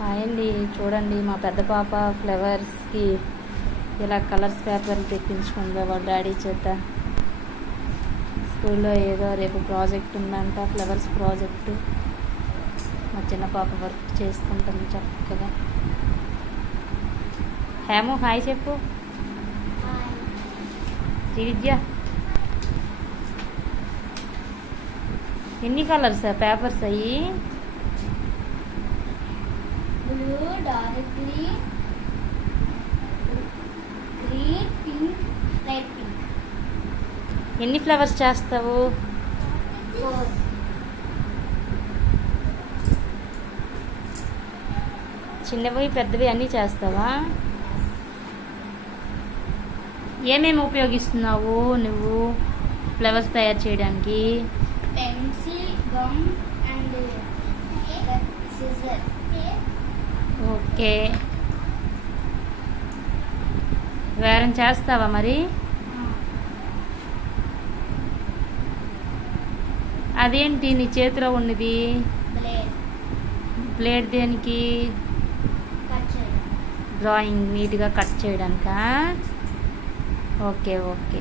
Hi అండి. చూడండి మా పెద్ద పాప ఫ్లవర్స్కి ఇలా కలర్స్ పేపర్ తెప్పించుకుందా. వాళ్ళ డాడీ చేత స్కూల్లో ఏదో రేపు ప్రాజెక్ట్ ఉందంట ఫ్లవర్స్ ప్రాజెక్టు. మా చిన్న పాప వర్క్ చేసుకుంటుంది చక్కగా. హేమో హాయ్ చెప్పు. శ్రీ విద్య ఎన్ని కలర్స్? పేపర్స్ అయ్యి? ఎన్ని ఫ్లవర్స్ చేస్తావు? ఫోర్ చిన్నవి పెద్దవి అన్నీ చేస్తావా? ఏమేమి ఉపయోగిస్తున్నావు నువ్వు ఫ్లవర్స్ తయారు చేయడానికి? Pencil gum and scissor okay. వేరం చేస్తావా మరి? అదేంటి నీ చేతిలో ఉన్నది? బ్లేడ్. ప్లేట్ దేనికి? డ్రాయింగ్ నీట్గా కట్ చేయడానికా? Okay okay.